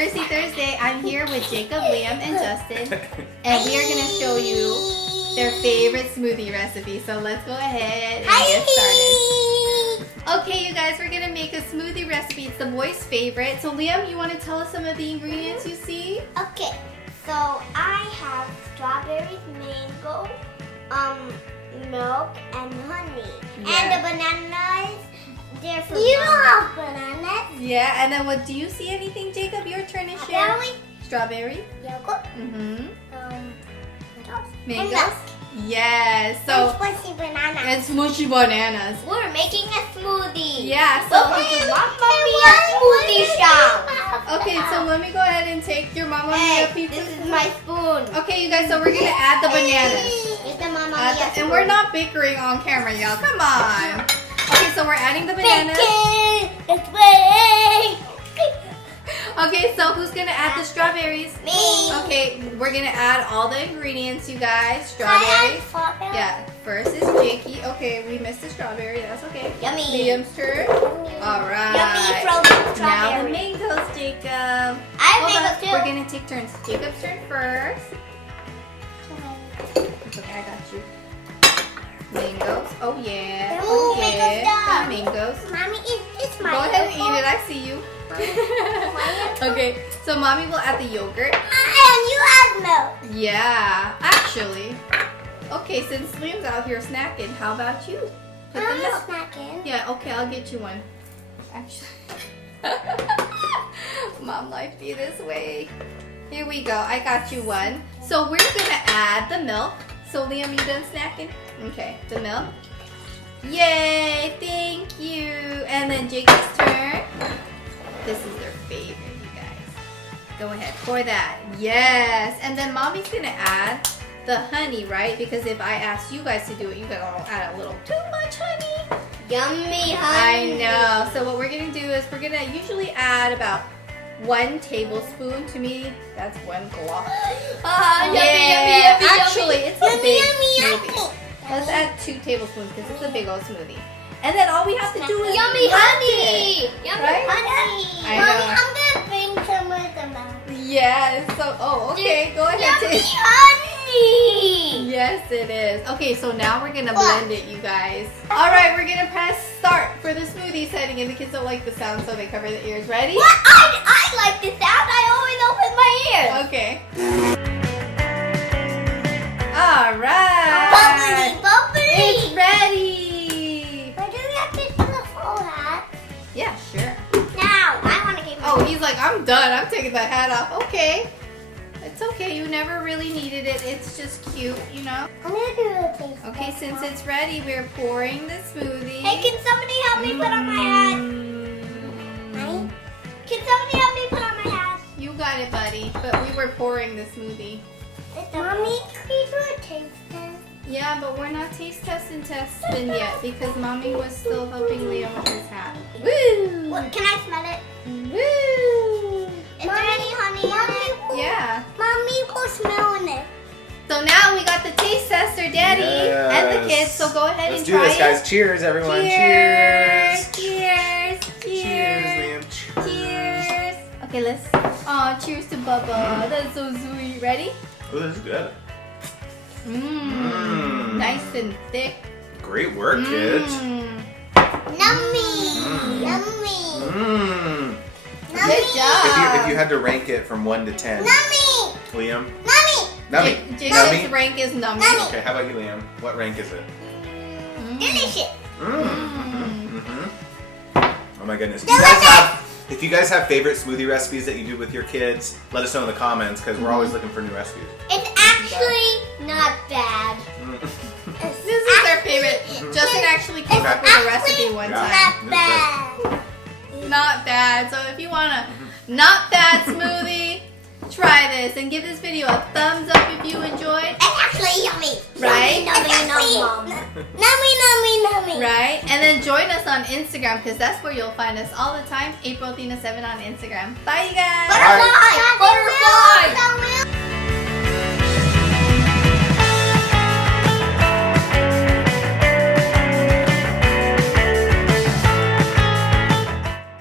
Thirsty Thursday. I'm here with Jacob, Liam, and Justin, and we are going to show you their favorite smoothie recipe. So let's go ahead and get started. Okay, you guys, we're going to make a smoothie recipe. It's the boys' favorite. So Liam, you want to tell us some of the ingredients you see? Okay, so I have strawberries, mango, milk, and honey. Yeah. And the bananas, they're for You don't have bananas? Yeah, and then what, do you see anything, Jacob? Your turn to share. Strawberry. Yogurt. What else? And Mangoes. milk. Yes, so. And squishy bananas. And smushy bananas. We're making a smoothie. Yeah, so. Okay, Mamma Mia smoothie shop. Okay, so let me go ahead and take your Mamma Mia pizza. This is my spoon. Okay, you guys, so we're gonna add the bananas. It's the Mamma Mia spoon. And we're not bickering on camera, y'all. Come on. Okay, so we're adding the bananas. It's ready. Okay, so who's gonna add the strawberries? Me. Okay, we're gonna add all the ingredients, you guys. Strawberries. Yeah, first is Jakey. Okay, we missed the strawberry. That's okay. Yummy. Liam's turn. All right. Yummy frozen strawberry. Now the mangoes, Jacob. I have mangoes too. We're gonna take turns. Jacob's turn first. It's okay, I got you. Mangoes. Oh yeah. Ooh, Okay. mangoes. Mangoes. Mommy, it's my Go ahead and eat it. I see you. Okay, so mommy will add the yogurt. And you add milk. Yeah, actually. Okay, since Liam's out here snacking, how about you? Put the I'm milk. snacking. Yeah, okay, I'll get you one. Actually. Mom life be this way. Here we go. I got you one. So we're gonna add the milk. So Liam, you done snacking? Okay, the milk. Yay, thank you. And then Jacob's turn. This is their favorite, you guys. Go ahead, pour that. Yes. And then mommy's gonna add the honey, right? Because if I ask you guys to do it, you guys will add a little too much honey. Yummy I honey. know. So what we're gonna do is we're gonna usually add about 1 tablespoon. To me, that's 1 glop. Yummy. Actually, it's a big Yummy. smoothie. Let's add 2 tablespoons because it's a big old smoothie. And then all we have to do is Yummy blend honey. it, Yummy right? honey. I Mommy, know. I'm gonna bring some of them out. Yes. So, okay. Go ahead. Yummy Taste. honey. Yes, it is. Okay, so now we're gonna blend it, you guys. All right, we're gonna press start for the smoothie setting, and the kids don't like the sound, so they cover the ears. Ready? What? I like the sound. I always open my ears. Okay. All right. Bubbly. It's ready. But do we have to do the full hat? Yeah, sure. Now, I want to give Oh, he's like, I'm done. I'm taking the hat off. Okay. It's okay. You never really needed it. It's just cute, you know? I'm going to do a taste. Okay, since it's ready, we're pouring the smoothie. Hey, can somebody help me put on my hat? Can somebody help me put on my hat? You got it, buddy. But we were pouring the smoothie. Mommy, can you do a taste test? Yeah, but we're not taste testing yet because mommy was still helping Liam with his hat. Woo! What, can I smell it? Woo! Is there any honey in it? Yeah. Mommy, who's smelling it? So now we got the taste tester, Daddy, and the kids. So go ahead and try it. Let's do this, guys. Cheers, everyone. Cheers! Cheers. Cheers! Cheers, Liam. Cheers! Okay, let's. Oh, cheers to Bubba. That's so sweet. Ready? Oh, this is good. Nice and thick. Great work, kids. Nummy. Yummy. Good job. If you had to rank it from 1 to 10, Nummy. Liam? Nummy. Jacob's rank is nummy. Okay, how about you, Liam? What rank is it? Delicious. Oh my goodness. If you guys have favorite smoothie recipes that you do with your kids, let us know in the comments because we're always looking for new recipes. It's actually not bad. This is their favorite. Justin actually came up with a recipe one time. Not bad. Not bad. So if you want a not bad smoothie, try this and give this video a thumbs up if you enjoyed. It's actually yummy. Right? Nummy. Right? And then join us on Instagram because that's where you'll find us all the time. AprilAthena7 on Instagram. Bye, you guys. Butterfly.